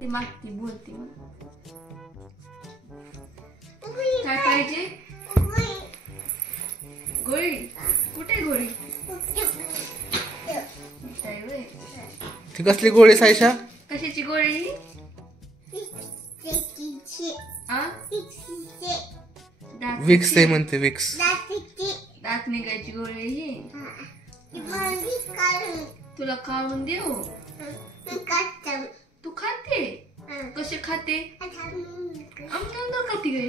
ती मागती बोलते मला काय पाहिजे गोळी कुठे गोळी ती कसली गोळी सायशा कशाची गोळी विक्स ते म्हणते विक्स दात निघायची गोळी ही तुला काढून देऊ तू खाते कसे खाते आमच्या खाते गे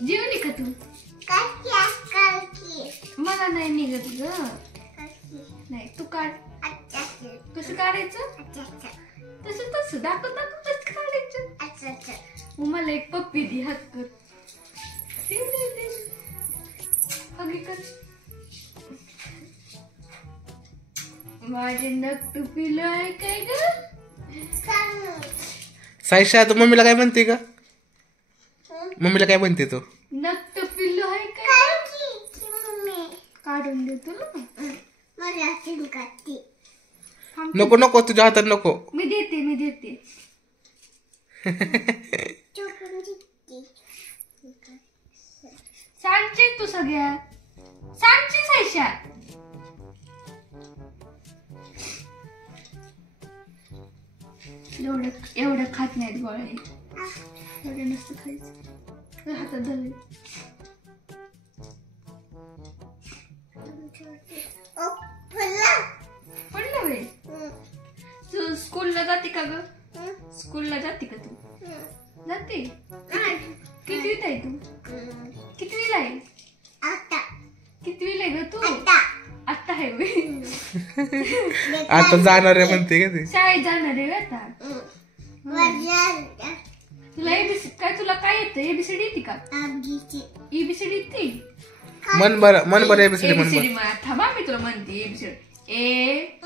जेवली का तू मला नाही निघत ग नाही तू काढ कसं काढायचं तसं तसं दाखव दाखव कसं काढायचं मग मला एक पप्पी दे हात कर माझे नख पिलं आहे काय ग सायशा तू मम्मीला काय म्हणते का मम्मीला काय म्हणते तू नख पिल्लू आहे काय काढून दे तुला नको नको तुझ्या हातात नको मी देते सांगते तू सगळ्या सांगते सायशा एवढं खात नाहीत गोळ्या एवढं नसतं खायचं हातात धरले पडलं वे तू स्कूलला जाते का ग स्कूलला जाते का तू जाते कितवीत आहे तू कितवीला आहे कितवीला आहे ग तू आता आहे आता जाणार आहे म्हणते का ते शाळेत जाणार आहे आता तुला एबीसी काय तुला काय येतं एबीसीडी येते का एबीसीडी येते मन बरं एबीसीडी मन बरं थांबा मी तुला म्हणते एबीसीडी ए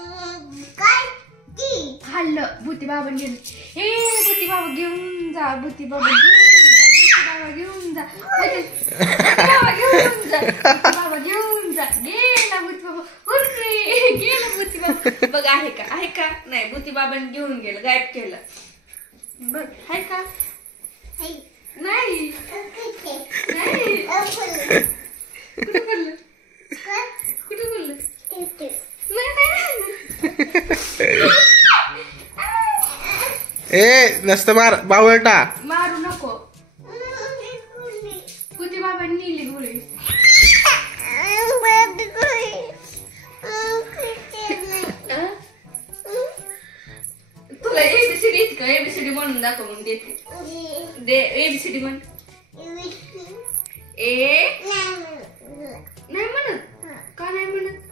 खाल्लं भूती बाबा गेलं ए भूती बाबा घेऊन जा भूती बाबा घेऊन जा बाबा घेऊन जा बाबा घेऊन जा गेला भूती बाबा हुर्रे गेला भूती बाबा बघ आहे का नाही भूती बाबांनी घेऊन गेलं गायब केलं बघ आहे का नाही कुठं बोललं ए नसतं मार बावळटा मारू नको भूती बाबांनी नेली गोळी तुला एबीसीडी का एबीसीडी म्हणून दाखव म्हणून देते दे एबीसीडी म्हण ए नाही म्हणत का नाही म्हणत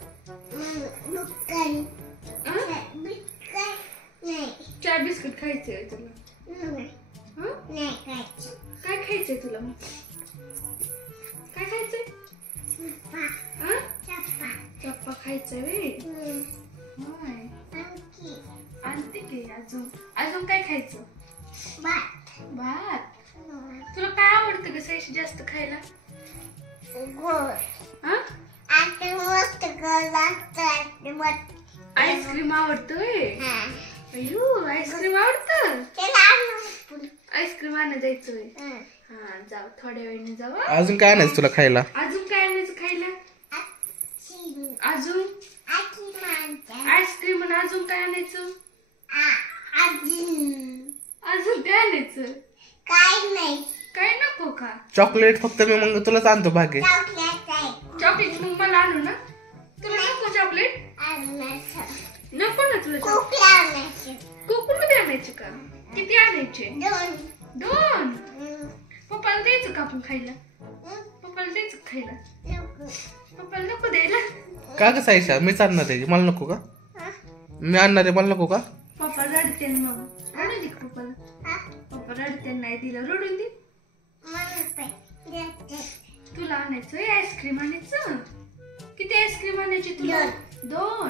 चार बिस्किट खायचंय तुला काय खायचंय तुला मग काय खायचंय चप्पा खायचंय वे आणते की अजून काय खायचं भात तुला काय आवडतं ग सायशी जास्त खायला आईस्क्रीम आवडतोय अयो आईस्क्रीम आवडतं आईस्क्रीम आणा जायचंय हा जाऊ थोड्या वेळाने जाऊ अजून काय आणायचं तुला खायला अजून काय आणायचं खायला अजून आईस्क्रीम आणि अजून काय आणायचं अजून काय आणायचं काय नको का चॉकलेट फक्त मी मग तुलाच आणतो भाग्य चॉकलेट मग मला आणू ना तुला नको चॉकलेट नको ना तुला कोकूमध्ये आणायचे का किती आणायचे दोन पप्पाला द्यायचं का आपण खायला पप्पाला द्यायचं खायला पप्पाला नको द्यायला का ग सायशा मीच आणणार आहे मला नको का मी आणणार आहे मला नको का पप्पा रडते मग रडू दे पप्पाला पप्पा रडते नाही दिलं रडून दे तुला आणायचं आईस्क्रीम आणायचं किती आईस्क्रीम आणायची तुला दोन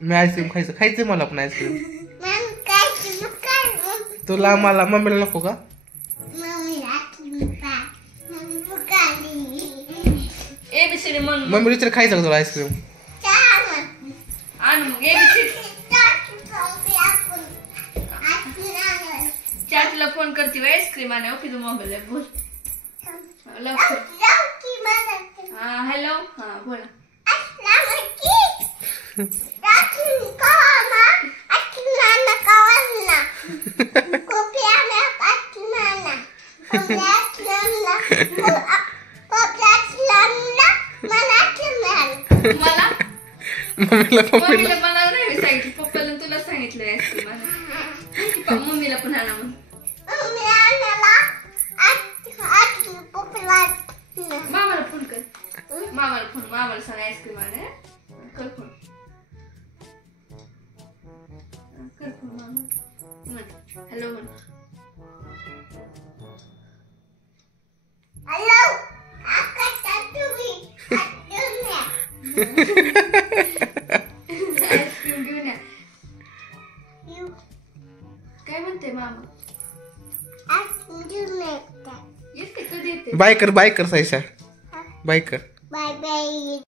मी आईस्क्रीम खायचं मला पण आईस्क्रीम तुला मला मम्मीला नको का एबीसीडी म्हणून मम्मी विचार खायचं का तुला आईस्क्रीम आण एबीसीडी चाचीला फोन करते आईस्क्रीम आणा की तू मोबाईल बोल लवकर हा हॅलो हा बोला मला मम्मीला मला नाही सांगितलं पप्पाला तुला सांगितलं आईस्क्रीम आणा मम्मीला पण आणा म्हणून मामाला फोन कर मामाला सांग आईस्क्रीम आणा कर फोन मामा हॅलो म्हण आईस्क्रीम घेऊन या काय म्हणते मामा येते कधी येते बाय कर सायशा बाय कर बाय बाय